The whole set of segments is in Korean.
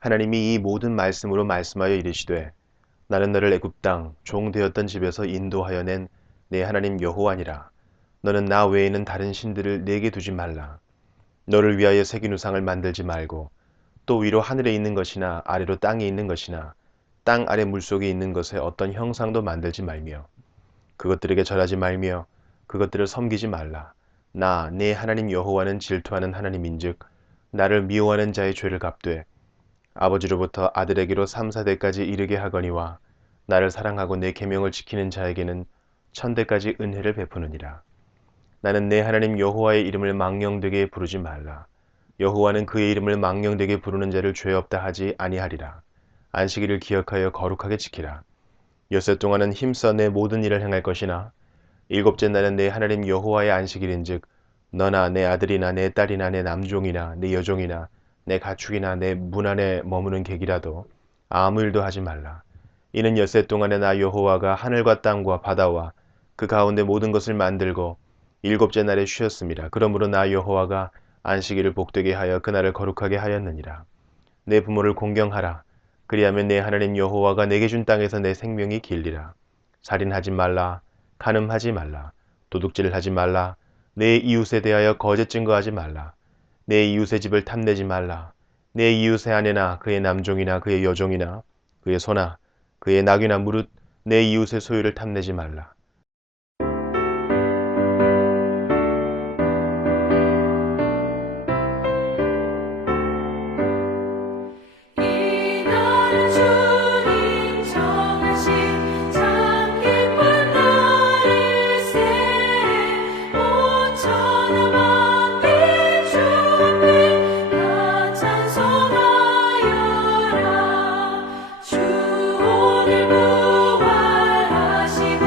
하나님이 이 모든 말씀으로 말씀하여 이르시되 나는 너를 애굽 땅 종 되었던 집에서 인도하여 낸 내 하나님 여호와니라. 너는 나 외에는 다른 신들을 내게 두지 말라. 너를 위하여 새긴 우상을 만들지 말고 또 위로 하늘에 있는 것이나 아래로 땅에 있는 것이나 땅 아래 물속에 있는 것에 어떤 형상도 만들지 말며 그것들에게 절하지 말며 그것들을 섬기지 말라. 나 내 하나님 여호와는 질투하는 하나님인즉 나를 미워하는 자의 죄를 갚되 아버지로부터 아들에게로 3, 4대까지 이르게 하거니와 나를 사랑하고 내 계명을 지키는 자에게는 천대까지 은혜를 베푸느니라. 나는 내 하나님 여호와의 이름을 망령되게 부르지 말라. 여호와는 그의 이름을 망령되게 부르는 자를 죄 없다 하지 아니하리라. 안식일을 기억하여 거룩하게 지키라. 엿새 동안은 힘써 내 모든 일을 행할 것이나 일곱째 날은 내 하나님 여호와의 안식일인즉 너나 내 아들이나 내 딸이나 내 남종이나 내 여종이나 내 가축이나 내 문 안에 머무는 객이라도 아무 일도 하지 말라. 이는 엿새 동안에 나 여호와가 하늘과 땅과 바다와 그 가운데 모든 것을 만들고 일곱째 날에 쉬었습니다. 그러므로 나 여호와가 안식일을 복되게 하여 그날을 거룩하게 하였느니라. 내 부모를 공경하라. 그리하면 내 하나님 여호와가 내게 준 땅에서 내 생명이 길리라. 살인하지 말라. 간음하지 말라. 도둑질을 하지 말라. 내 이웃에 대하여 거짓 증거하지 말라. 내 이웃의 집을 탐내지 말라. 내 이웃의 아내나 그의 남종이나 그의 여종이나 그의 소나 그의 낙이나 무릇 내 이웃의 소유를 탐내지 말라. 이 나라 주님 정하신 참 기쁜 날일세. 온 천하 만민 주 앞에 다 찬송하여라. 주 오늘 부활하시고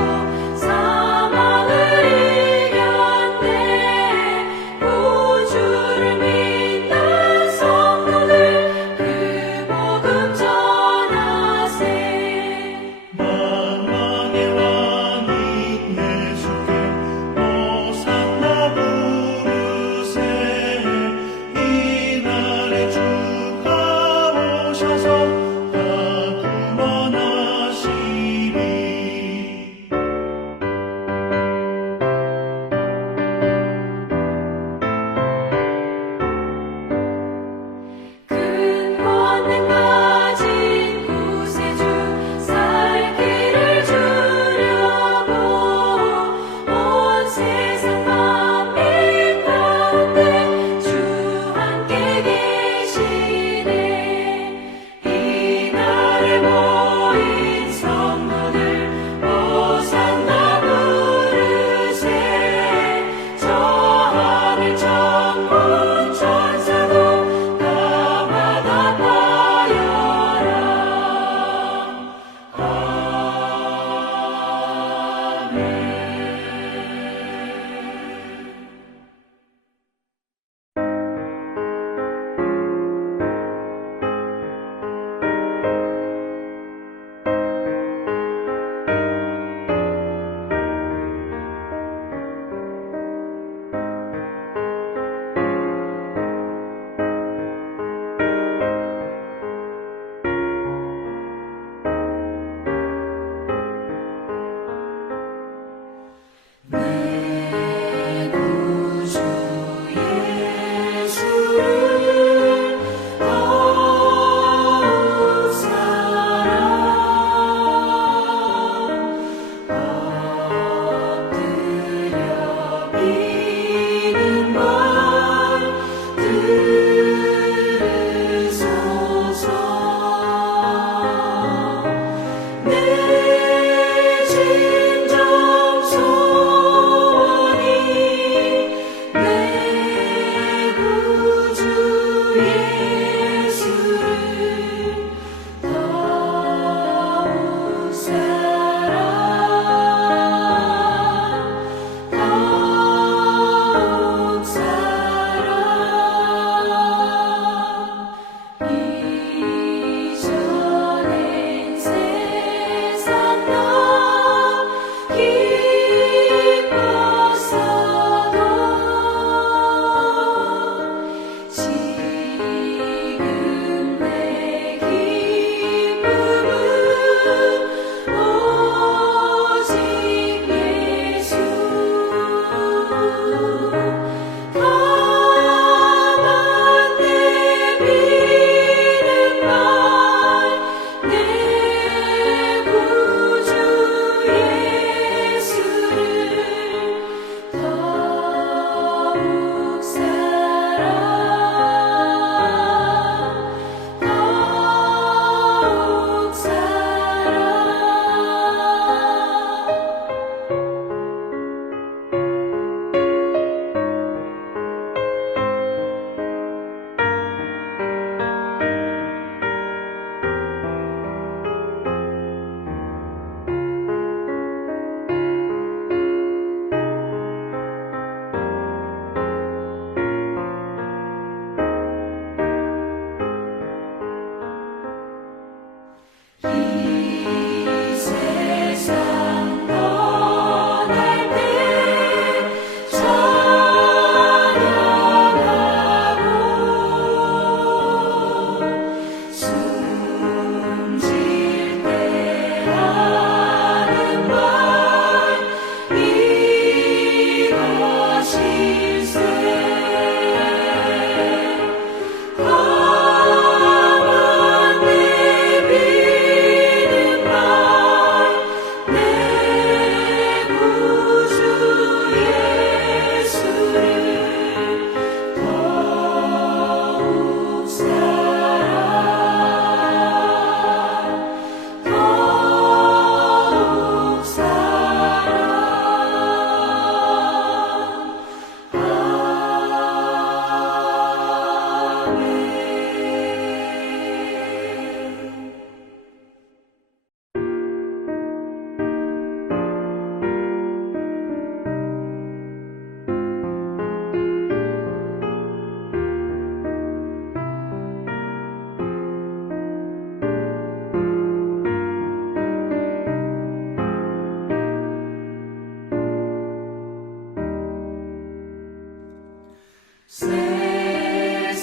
세상의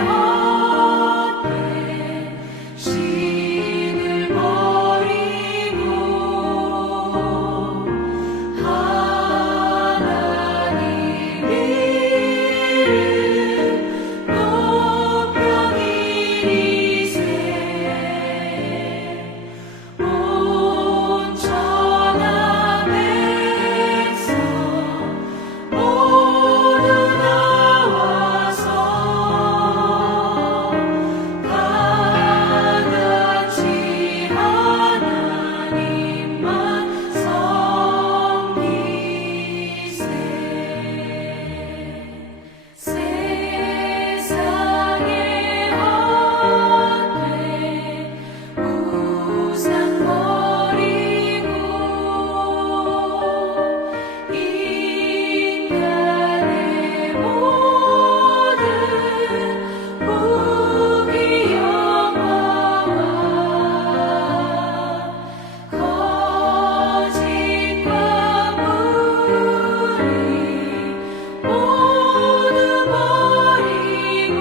헛된 신을 버리고 하나님 이름 높여 기리세 온 천하 백성 모두 나와서 다 같이 하나님만 섬기세 세상의 헛된 우상 버리고 인간의 모든 부귀 영화와 거짓과 불의 모두 버리고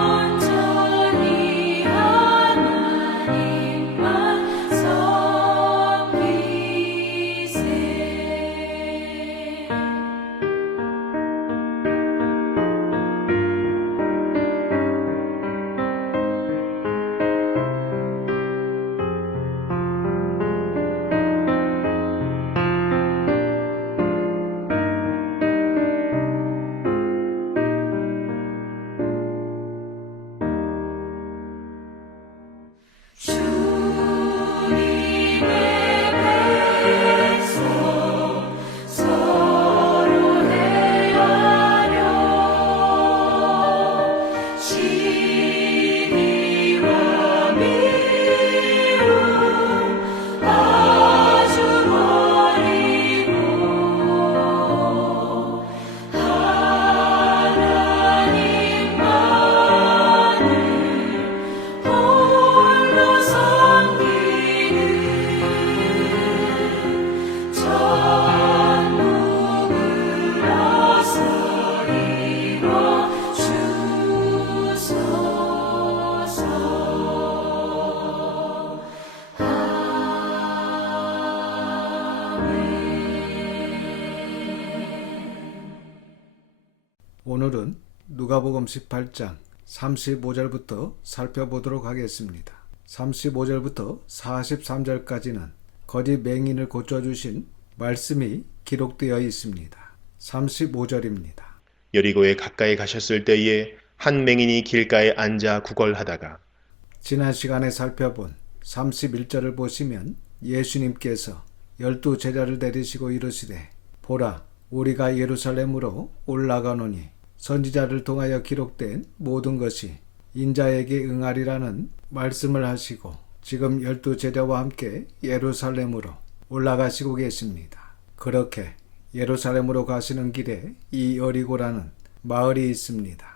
온전히 하나님만 섬기세 주님의 백성 서로 대하여 시기와 미움 아주 버리고 하나님만을 홀로 섬기는 천국을 어서 이뤄 주소서. 오늘은 누가복음 18장 35절부터 살펴보도록 하겠습니다. 35절부터 43절까지는 거짓 맹인을 고쳐주신 말씀이 기록되어 있습니다. 35절입니다. 여리고에 가까이 가셨을 때에 한 맹인이 길가에 앉아 구걸하다가 지난 시간에 살펴본 31절을 보시면 예수님께서 12 제자를 데리시고 이르시되 보라 우리가 예루살렘으로 올라가노니 선지자를 통하여 기록된 모든 것이 인자에게 응하리라는 말씀을 하시고 지금 12 제자와 함께 예루살렘으로 올라가시고 계십니다. 그렇게 예루살렘으로 가시는 길에 이 여리고라는 마을이 있습니다.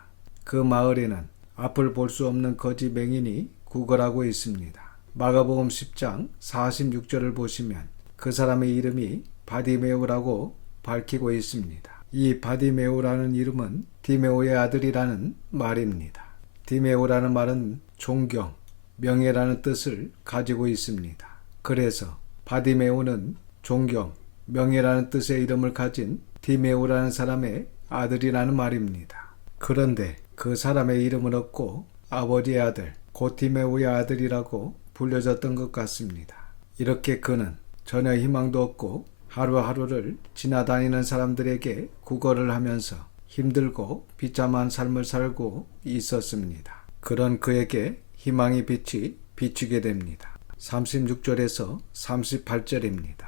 그 마을에는 앞을 볼 수 없는 거짓 맹인이 구걸하고 있습니다. 마가복음 10장 46절을 보시면 그 사람의 이름이 바디메오라고 밝히고 있습니다. 이 바디메오라는 이름은 디메오의 아들이라는 말입니다. 디메오라는 말은 존경, 명예라는 뜻을 가지고 있습니다. 그래서 바디메오는 존경, 명예라는 뜻의 이름을 가진 디메오라는 사람의 아들이라는 말입니다. 그런데 그 사람의 이름을 얻고 아버지의 아들, 곧 디메오의 아들이라고 불려졌던 것 같습니다. 이렇게 그는 전혀 희망도 없고 하루하루를 지나다니는 사람들에게 구걸을 하면서 힘들고 비참한 삶을 살고 있었습니다. 그런 그에게 희망의 빛이 비추게 됩니다. 36절에서 38절입니다.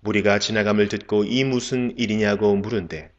무리가 지나감을 듣고 이 무슨 일이냐고 물은데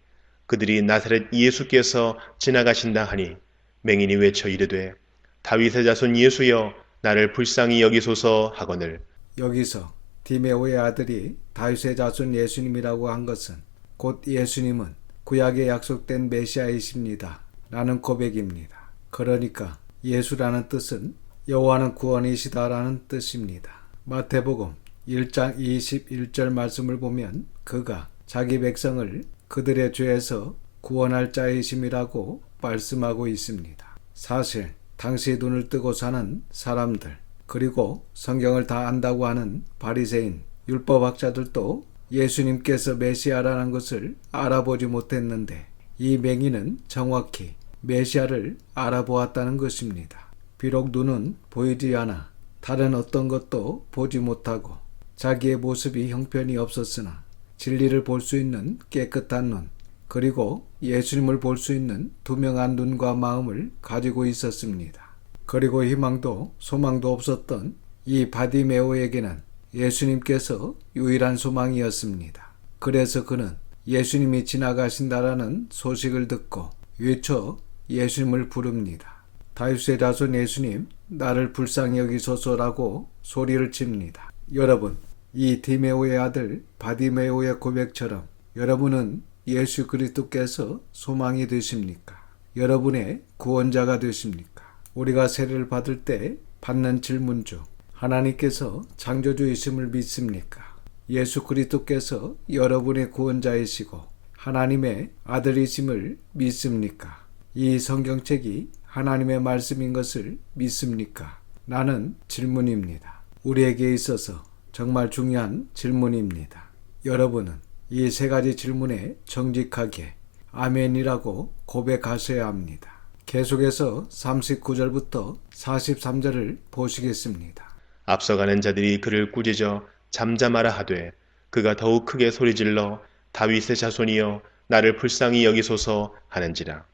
그들이 나사렛 예수께서 지나가신다 하니 맹인이 외쳐 이르되 다윗의 자손 예수여 나를 불쌍히 여기소서 하거늘. 여기서 디메오의 아들이 다윗의 자손 예수님이라고 한 것은 곧 예수님은 구약에 약속된 메시아이십니다 라는 고백입니다. 그러니까 예수라는 뜻은 여호와는 구원이시다라는 뜻입니다. 마태복음 1장 21절 말씀을 보면 그가 자기 백성을 그들의 죄에서 구원할 자이심이라고 말씀하고 있습니다. 사실 당시 눈을 뜨고 사는 사람들, 그리고 성경을 다 안다고 하는 바리새인, 율법학자들도 예수님께서 메시아라는 것을 알아보지 못했는데 이 맹인은 정확히 메시아를 알아보았다는 것입니다. 비록 눈은 보이지 않아 다른 어떤 것도 보지 못하고 자기의 모습이 형편이 없었으나 진리를 볼 수 있는 깨끗한 눈, 그리고 예수님을 볼 수 있는 투명한 눈과 마음을 가지고 있었습니다. 그리고 희망도 소망도 없었던 이 바디메오에게는 예수님께서 유일한 소망이었습니다. 그래서 그는 예수님이 지나가신다라는 소식을 듣고 외쳐 예수님을 부릅니다. 다윗의 자손 예수님, 나를 불쌍히 여기소서라고 소리를 칩니다. 여러분, 이 디메오의 아들 바디메오의 고백처럼 여러분은 예수 그리스도께서 소망이 되십니까? 여러분의 구원자가 되십니까? 우리가 세례를 받을 때 받는 질문 중 하나님께서 창조주이심을 믿습니까? 예수 그리스도께서 여러분의 구원자이시고 하나님의 아들이심을 믿습니까? 이 성경책이 하나님의 말씀인 것을 믿습니까? 라는 질문입니다. 우리에게 있어서 정말 중요한 질문입니다. 여러분은 이 세 가지 질문에 정직하게 아멘이라고 고백하셔야 합니다. 계속해서 39절부터 43절을 보시겠습니다. 앞서가는 자들이 그를 꾸짖어 잠잠하라 하되 그가 더욱 크게 소리질러 다윗의 자손이여 나를 불쌍히 여기소서 하는지라.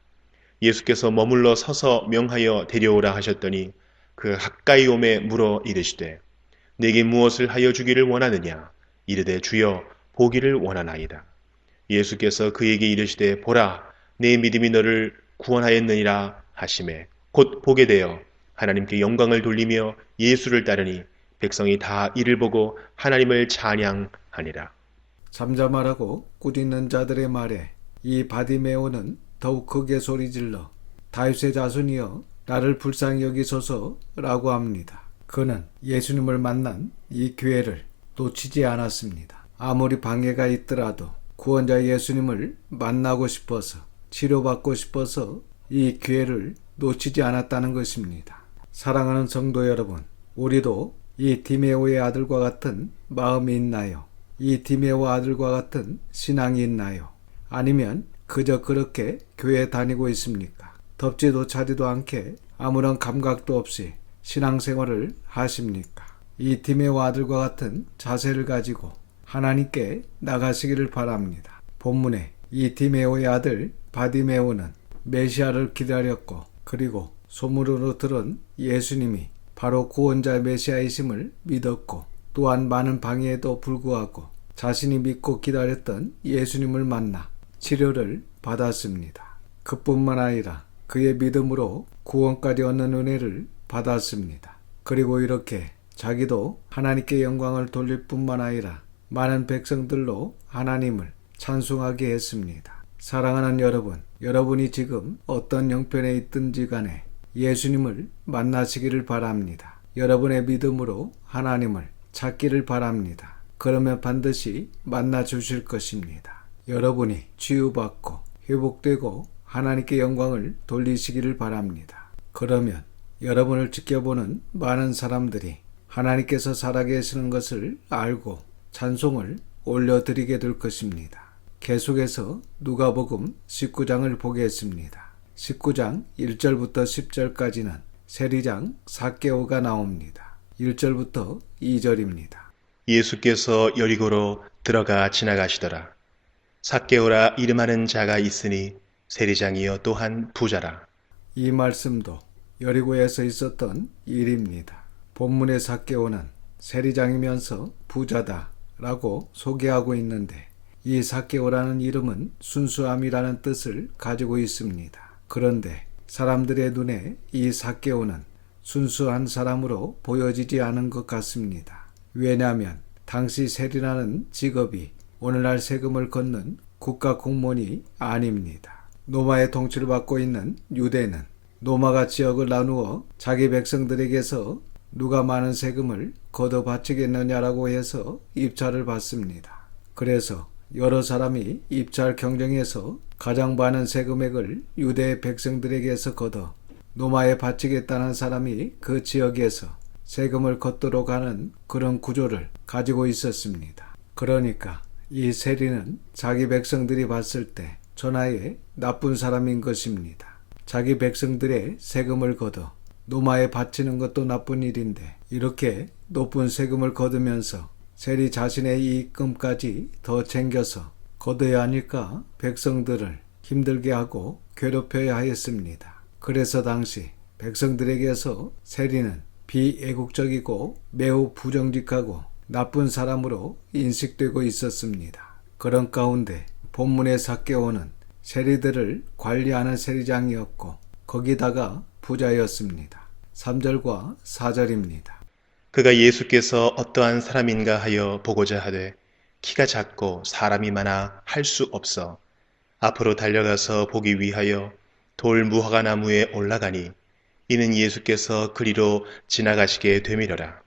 예수께서 머물러 서서 명하여 데려오라 하셨더니 그 가까이 오매 물어 이르시되 내게 무엇을 하여 주기를 원하느냐. 이르되 주여 보기를 원하나이다. 예수께서 그에게 이르시되 보라 내 믿음이 너를 구원하였느니라 하시매 곧 보게 되어 하나님께 영광을 돌리며 예수를 따르니 백성이 다 이를 보고 하나님을 찬양하니라. 잠잠하라고 꾸짖는 자들의 말에 이 바디메오는 더욱 크게 소리질러 다윗의 자손이여 나를 불쌍히 여기소서라고 합니다. 그는 예수님을 만난 이 기회를 놓치지 않았습니다. 아무리 방해가 있더라도 구원자 예수님을 만나고 싶어서 치료받고 싶어서 이 기회를 놓치지 않았다는 것입니다. 사랑하는 성도 여러분, 우리도 이 디메오의 아들과 같은 마음이 있나요? 이 디메오 아들과 같은 신앙이 있나요? 아니면 그저 그렇게 교회에 다니고 있습니까? 덥지도 차지도 않게 아무런 감각도 없이 신앙생활을 하십니까? 이 디메오 아들과 같은 자세를 가지고 하나님께 나가시기를 바랍니다. 본문에 이 디메오의 아들 바디메오는 메시아를 기다렸고 그리고 소문으로 들은 예수님이 바로 구원자 메시아이심을 믿었고 또한 많은 방해에도 불구하고 자신이 믿고 기다렸던 예수님을 만나 치료를 받았습니다. 그뿐만 아니라 그의 믿음으로 구원까지 얻는 은혜를 받았습니다. 그리고 이렇게 자기도 하나님께 영광을 돌릴 뿐만 아니라 많은 백성들로 하나님을 찬송하게 했습니다. 사랑하는 여러분, 여러분이 지금 어떤 형편에 있든지 간에 예수님을 만나시기를 바랍니다. 여러분의 믿음으로 하나님을 찾기를 바랍니다. 그러면 반드시 만나 주실 것입니다. 여러분이 치유받고 회복되고 하나님께 영광을 돌리시기를 바랍니다. 그러면 여러분을 지켜보는 많은 사람들이 하나님께서 살아계시는 것을 알고 찬송을 올려드리게 될 것입니다. 계속해서 누가복음 19장을 보겠습니다. 19장 1절부터 10절까지는 세리장 삭개오가 나옵니다. 1절부터 2절입니다. 예수께서 여리고로 들어가 지나가시더라. 삭개오라 이름하는 자가 있으니 세리장이여 또한 부자라. 이 말씀도 여리고에서 있었던 일입니다. 본문의 삭개오는 세리장이면서 부자다 라고 소개하고 있는데 이 삭개오라는 이름은 순수함이라는 뜻을 가지고 있습니다. 그런데 사람들의 눈에 이 삭개오는 순수한 사람으로 보여지지 않은 것 같습니다. 왜냐하면 당시 세리라는 직업이 오늘날 세금을 걷는 국가 공무원이 아닙니다. 로마의 통치를 받고 있는 유대는 로마가 지역을 나누어 자기 백성들에게서 누가 많은 세금을 걷어 바치겠느냐라고 해서 입찰을 받습니다. 그래서 여러 사람이 입찰 경쟁에서 가장 많은 세금액을 유대 백성들에게서 걷어 노마에 바치겠다는 사람이 그 지역에서 세금을 걷도록 하는 그런 구조를 가지고 있었습니다. 그러니까 이 세리는 자기 백성들이 봤을 때 천하의 나쁜 사람인 것입니다. 자기 백성들의 세금을 걷어 노마에 바치는 것도 나쁜 일인데 이렇게 높은 세금을 거두면서 세리 자신의 이익금까지 더 챙겨서 거둬야 하니까 백성들을 힘들게 하고 괴롭혀야 하였습니다. 그래서 당시 백성들에게서 세리는 비애국적이고 매우 부정직하고 나쁜 사람으로 인식되고 있었습니다. 그런 가운데 본문의 삭개오는 세리들을 관리하는 세리장이었고 거기다가 부자였습니다. 3절과 4절입니다. 그가 예수께서 어떠한 사람인가 하여 보고자 하되 키가 작고 사람이 많아 할 수 없어 앞으로 달려가서 보기 위하여 돌 무화과 나무에 올라가니 이는 예수께서 그리로 지나가시게 되밀어라.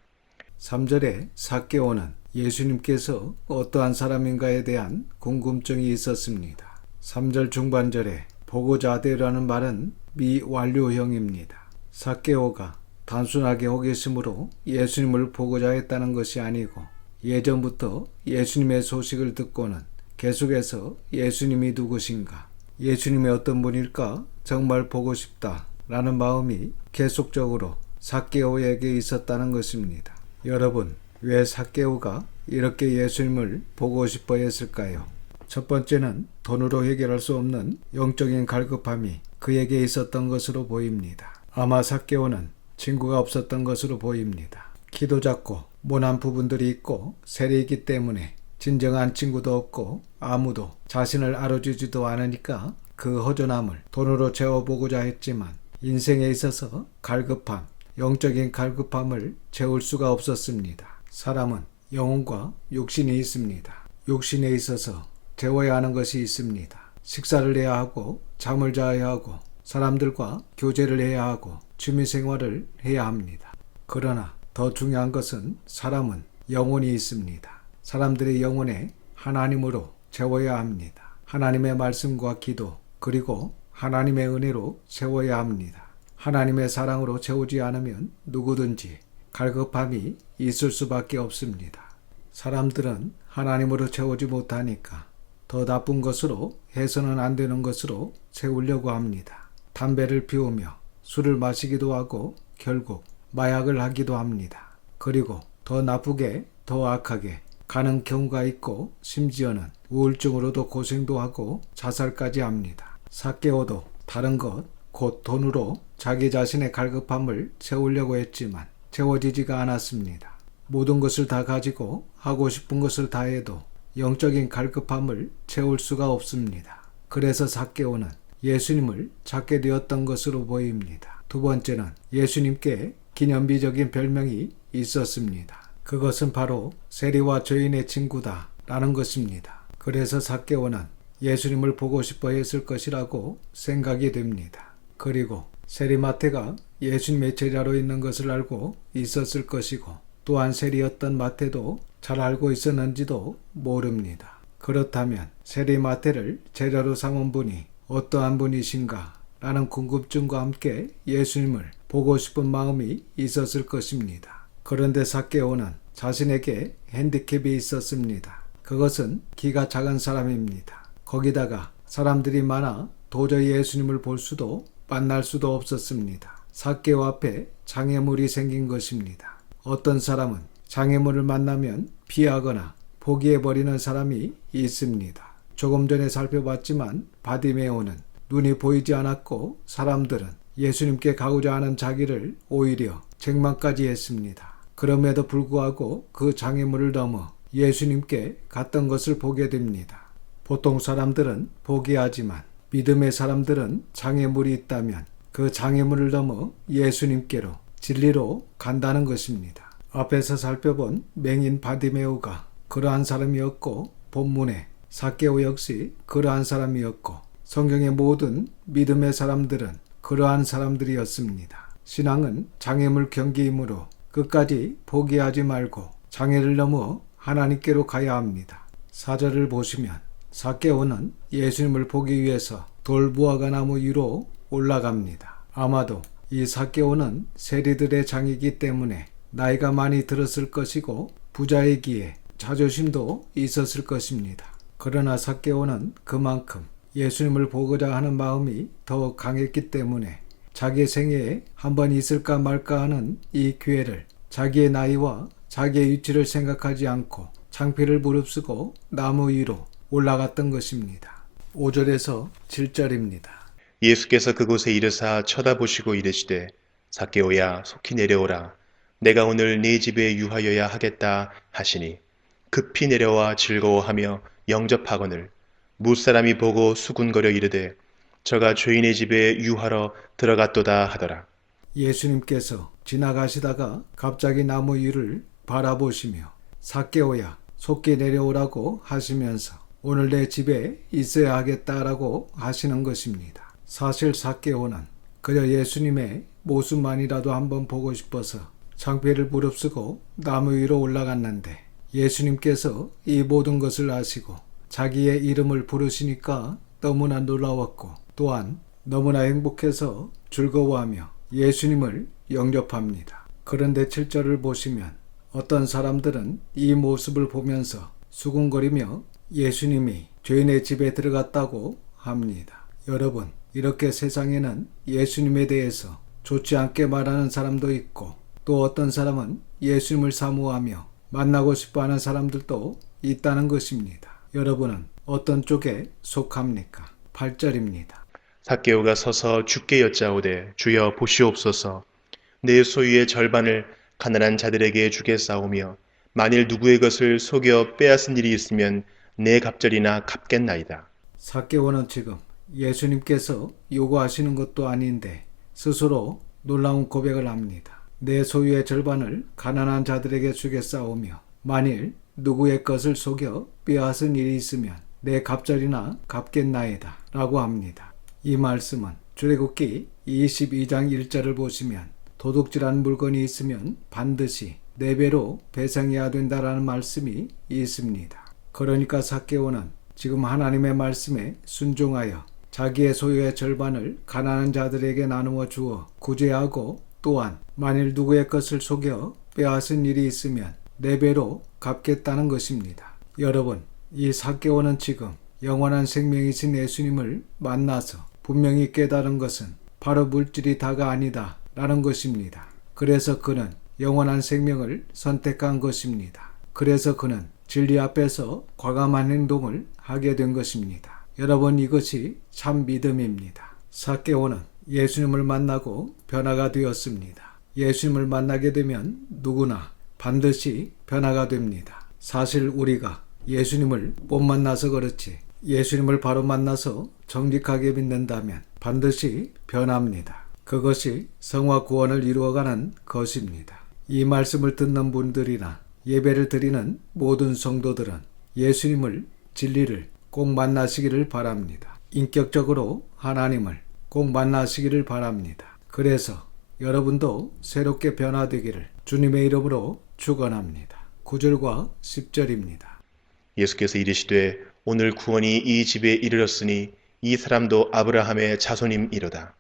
3절에 삭개오는 예수님께서 어떠한 사람인가에 대한 궁금증이 있었습니다. 3절 중반절에 보고자 하되라는 말은 미완료형입니다. 삭개오가 단순하게 호기심으로 예수님을 보고자 했다는 것이 아니고 예전부터 예수님의 소식을 듣고는 계속해서 예수님이 누구신가, 예수님이 어떤 분일까 정말 보고 싶다 라는 마음이 계속적으로 삭개오에게 있었다는 것입니다. 여러분, 왜 삭개오가 이렇게 예수님을 보고 싶어 했을까요? 첫 번째는 돈으로 해결할 수 없는 영적인 갈급함이 그에게 있었던 것으로 보입니다. 아마 삭개오는 친구가 없었던 것으로 보입니다. 키도 작고 모난 부분들이 있고 세리이기 때문에 진정한 친구도 없고 아무도 자신을 알아주지도 않으니까 그 허전함을 돈으로 채워보고자 했지만 인생에 있어서 갈급함, 영적인 갈급함을 채울 수가 없었습니다. 사람은 영혼과 육신이 있습니다. 육신에 있어서 채워야 하는 것이 있습니다. 식사를 해야 하고 잠을 자야 하고 사람들과 교제를 해야 하고 취미생활을 해야 합니다. 그러나 더 중요한 것은 사람은 영혼이 있습니다. 사람들의 영혼에 하나님으로 채워야 합니다. 하나님의 말씀과 기도 그리고 하나님의 은혜로 채워야 합니다. 하나님의 사랑으로 채우지 않으면 누구든지 갈급함이 있을 수밖에 없습니다. 사람들은 하나님으로 채우지 못하니까 더 나쁜 것으로 해서는 안 되는 것으로 채우려고 합니다. 담배를 피우며 술을 마시기도 하고 결국 마약을 하기도 합니다. 그리고 더 나쁘게 더 악하게 가는 경우가 있고 심지어는 우울증으로도 고생도 하고 자살까지 합니다. 삭개오도 다른 것, 곧 돈으로 자기 자신의 갈급함을 채우려고 했지만 채워지지가 않았습니다. 모든 것을 다 가지고 하고 싶은 것을 다 해도 영적인 갈급함을 채울 수가 없습니다. 그래서 삭개오는 예수님을 찾게 되었던 것으로 보입니다. 두 번째는 예수님께 기념비적인 별명이 있었습니다. 그것은 바로 세리와 죄인의 친구다 라는 것입니다. 그래서 삭개오는 예수님을 보고 싶어 했을 것이라고 생각이 됩니다. 그리고 세리마태가 예수님의 제자로 있는 것을 알고 있었을 것이고 또한 세리였던 마태도 잘 알고 있었는지도 모릅니다. 그렇다면 세리마태를 제자로 삼은 분이 어떠한 분이신가 라는 궁금증과 함께 예수님을 보고 싶은 마음이 있었을 것입니다. 그런데 삭개오는 자신에게 핸디캡이 있었습니다. 그것은 키가 작은 사람입니다. 거기다가 사람들이 많아 도저히 예수님을 볼 수도 만날 수도 없었습니다. 삭개오 앞에 장애물이 생긴 것입니다. 어떤 사람은 장애물을 만나면 피하거나 포기해버리는 사람이 있습니다. 조금 전에 살펴봤지만 바디메오는 눈이 보이지 않았고 사람들은 예수님께 가고자 하는 자기를 오히려 책망까지 했습니다. 그럼에도 불구하고 그 장애물을 넘어 예수님께 갔던 것을 보게 됩니다. 보통 사람들은 포기하지만 믿음의 사람들은 장애물이 있다면 그 장애물을 넘어 예수님께로 진리로 간다는 것입니다. 앞에서 살펴본 맹인 바디메오가 그러한 사람이었고 본문에 삭개오 역시 그러한 사람이었고 성경의 모든 믿음의 사람들은 그러한 사람들이었습니다. 신앙은 장애물 경기이므로 끝까지 포기하지 말고 장애를 넘어 하나님께로 가야 합니다. 4절을 보시면 삭개오는 예수님을 보기 위해서 돌무화과 나무 위로 올라갑니다. 아마도 이 삭개오는 세리들의 장이기 때문에 나이가 많이 들었을 것이고 부자이기에 자존심도 있었을 것입니다. 그러나 삭개오는 그만큼 예수님을 보고자 하는 마음이 더 강했기 때문에 자기 생애에 한 번 있을까 말까 하는 이 기회를 자기의 나이와 자기의 위치를 생각하지 않고 창피를 무릅쓰고 나무 위로 올라갔던 것입니다. 5절에서 7절입니다. 예수께서 그곳에 이르사 쳐다보시고 이르시되 삭개오야 속히 내려오라. 내가 오늘 네 집에 유하여야 하겠다 하시니 급히 내려와 즐거워하며 영접하거늘 무사람이 보고 수군거려 이르되 저가 죄인의 집에 유하러 들어갔도다 하더라. 예수님께서 지나가시다가 갑자기 나무 위를 바라보시며 삭개오야 속히 내려오라고 하시면서 오늘 내 집에 있어야 하겠다라고 하시는 것입니다. 사실 삭개오는 그저 예수님의 모습만이라도 한번 보고 싶어서 창피를 무릅쓰고 나무 위로 올라갔는데 예수님께서 이 모든 것을 아시고 자기의 이름을 부르시니까 너무나 놀라웠고 또한 너무나 행복해서 즐거워하며 예수님을 영접합니다. 그런데 7절을 보시면 어떤 사람들은 이 모습을 보면서 수군거리며 예수님이 죄인의 집에 들어갔다고 합니다. 여러분, 이렇게 세상에는 예수님에 대해서 좋지 않게 말하는 사람도 있고 또 어떤 사람은 예수님을 사모하며 만나고 싶어하는 사람들도 있다는 것입니다. 여러분은 어떤 쪽에 속합니까? 8절입니다. 삭개오가 서서 주께 여짜오되 주여 보시옵소서 내 소유의 절반을 가난한 자들에게 주겠사오며 만일 누구의 것을 속여 빼앗은 일이 있으면 내 갑절이나 갚겠나이다. 삭개오는 지금 예수님께서 요구하시는 것도 아닌데 스스로 놀라운 고백을 합니다. 내 소유의 절반을 가난한 자들에게 주겠사오며 만일 누구의 것을 속여 빼앗은 일이 있으면 내 갑절이나 갚겠나이다 라고 합니다. 이 말씀은 출애굽기 22장 1절을 보시면 도둑질한 물건이 있으면 반드시 4배로 배상해야 된다라는 말씀이 있습니다. 그러니까 삭개오는 지금 하나님의 말씀에 순종하여 자기의 소유의 절반을 가난한 자들에게 나누어 주어 구제하고 또한 만일 누구의 것을 속여 빼앗은 일이 있으면 4배로 갚겠다는 것입니다. 여러분, 이 삭개오는 지금 영원한 생명이신 예수님을 만나서 분명히 깨달은 것은 바로 물질이 다가 아니다 라는 것입니다. 그래서 그는 영원한 생명을 선택한 것입니다. 그래서 그는 진리 앞에서 과감한 행동을 하게 된 것입니다. 여러분, 이것이 참 믿음입니다. 삭개오는 예수님을 만나고 변화가 되었습니다. 예수님을 만나게 되면 누구나 반드시 변화가 됩니다. 사실 우리가 예수님을 못 만나서 그렇지 예수님을 바로 만나서 정직하게 믿는다면 반드시 변합니다. 그것이 성화 구원을 이루어가는 것입니다. 이 말씀을 듣는 분들이나 예배를 드리는 모든 성도들은 예수님을 진리를 꼭 만나시기를 바랍니다. 인격적으로 하나님을 꼭 만나시기를 바랍니다. 그래서 여러분도 새롭게 변화되기를 주님의 이름으로 축원합니다. 9절과 10절입니다. 예수께서 이르시되 오늘 구원이 이 집에 이르렀으니 이 사람도 아브라함의 자손임이로다.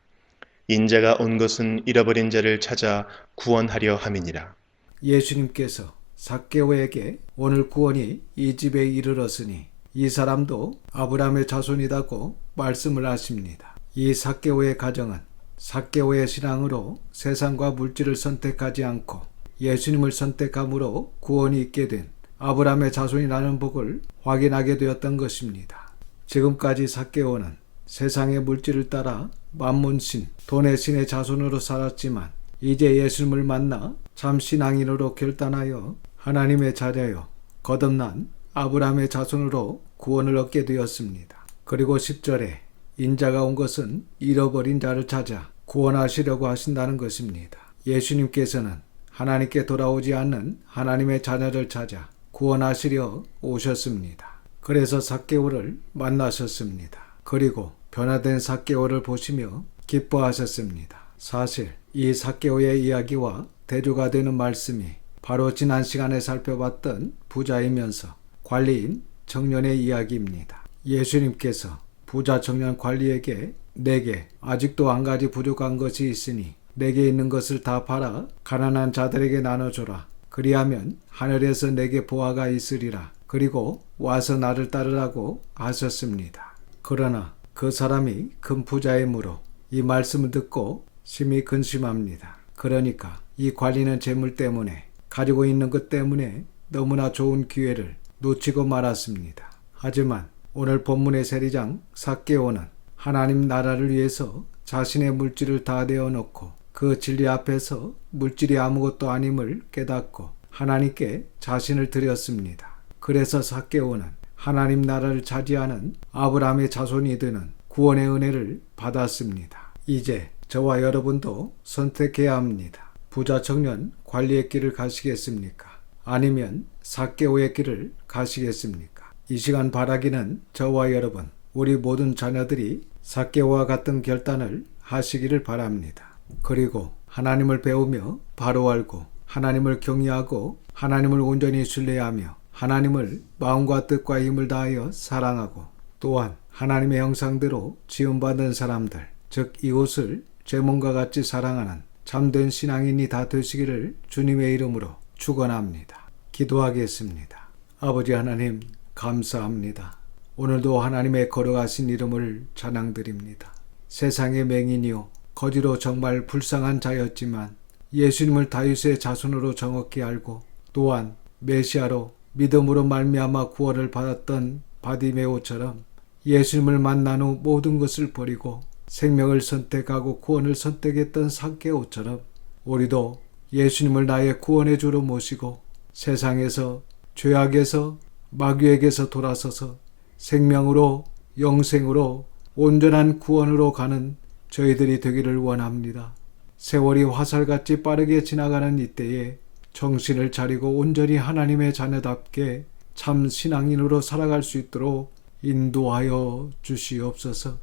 인자가 온 것은 잃어버린 자를 찾아 구원하려 함이니라. 예수님께서 삭개오에게 오늘 구원이 이 집에 이르렀으니 이 사람도 아브라함의 자손이라고 말씀을 하십니다. 이 삭개오의 가정은 삭개오의 신앙으로 세상과 물질을 선택하지 않고 예수님을 선택함으로 구원이 있게 된 아브라함의 자손이라는 복을 확인하게 되었던 것입니다. 지금까지 삭개오는 세상의 물질을 따라 만문신, 돈의 신의 자손으로 살았지만 이제 예수님을 만나 참 신앙인으로 결단하여 하나님의 자녀요 거듭난 아브라함의 자손으로 구원을 얻게 되었습니다. 그리고 10절에 인자가 온 것은 잃어버린 자를 찾아 구원하시려고 하신다는 것입니다. 예수님께서는 하나님께 돌아오지 않는 하나님의 자녀를 찾아 구원하시려 오셨습니다. 그래서 삭개오를 만나셨습니다. 그리고 변화된 삭개오를 보시며 기뻐하셨습니다. 사실 이 삭개오의 이야기와 대조가 되는 말씀이 바로 지난 시간에 살펴봤던 부자이면서 관리인 청년의 이야기입니다. 예수님께서 부자 청년 관리에게 내게 아직도 한 가지 부족한 것이 있으니 내게 있는 것을 다 팔아 가난한 자들에게 나눠줘라. 그리하면 하늘에서 내게 보화가 있으리라. 그리고 와서 나를 따르라고 하셨습니다. 그러나 그 사람이 큰 부자이므로 이 말씀을 듣고 심히 근심합니다. 그러니까 이 관리는 재물 때문에, 가지고 있는 것 때문에 너무나 좋은 기회를 놓치고 말았습니다. 하지만 오늘 본문의 세리장 삭개오는 하나님 나라를 위해서 자신의 물질을 다 내어놓고 그 진리 앞에서 물질이 아무것도 아님을 깨닫고 하나님께 자신을 드렸습니다. 그래서 삭개오는 하나님 나라를 차지하는 아브라함의 자손이 되는 구원의 은혜를 받았습니다. 이제 저와 여러분도 선택해야 합니다. 부자 청년 관리의 길을 가시겠습니까? 아니면 삭개오의 길을 가시겠습니까? 이 시간 바라기는 저와 여러분, 우리 모든 자녀들이 삭개오와 같은 결단을 하시기를 바랍니다. 그리고 하나님을 배우며 바로 알고 하나님을 경외하고 하나님을 온전히 신뢰하며 하나님을 마음과 뜻과 힘을 다하여 사랑하고 또한 하나님의 형상대로 지음받은 사람들, 즉 이웃을 제 몸과 같이 사랑하는 참된 신앙인이 다 되시기를 주님의 이름으로 축원합니다. 기도하겠습니다. 아버지 하나님 감사합니다. 오늘도 하나님의 걸어가신 이름을 찬양드립니다. 세상의 맹인이요 거지로 정말 불쌍한 자였지만 예수님을 다윗의 자손으로 정확히 알고 또한 메시아로 믿음으로 말미암아 구원을 받았던 바디메오처럼 예수님을 만난 후 모든 것을 버리고 생명을 선택하고 구원을 선택했던 삭개오처럼 우리도 예수님을 나의 구원의 주로 모시고 세상에서 죄악에서 마귀에게서 돌아서서 생명으로 영생으로 온전한 구원으로 가는 저희들이 되기를 원합니다. 세월이 화살같이 빠르게 지나가는 이때에 정신을 차리고 온전히 하나님의 자녀답게 참 신앙인으로 살아갈 수 있도록 인도하여 주시옵소서.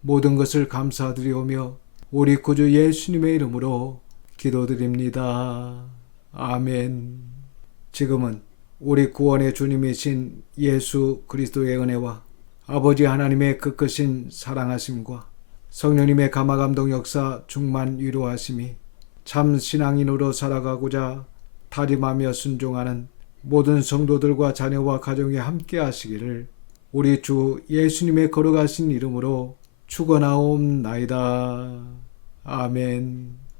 모든 것을 감사드리오며 우리 구주 예수님의 이름으로 기도드립니다. 아멘. 지금은 우리 구원의 주님이신 예수 그리스도의 은혜와 아버지 하나님의 극크신 사랑하심과 성령님의 감화감동 역사 충만 위로하심이 참 신앙인으로 살아가고자 다짐하며 순종하는 모든 성도들과 자녀와 가정에 함께 하시기를 우리 주 예수님의 걸어가신 이름으로 축원하옵나이다. 아멘.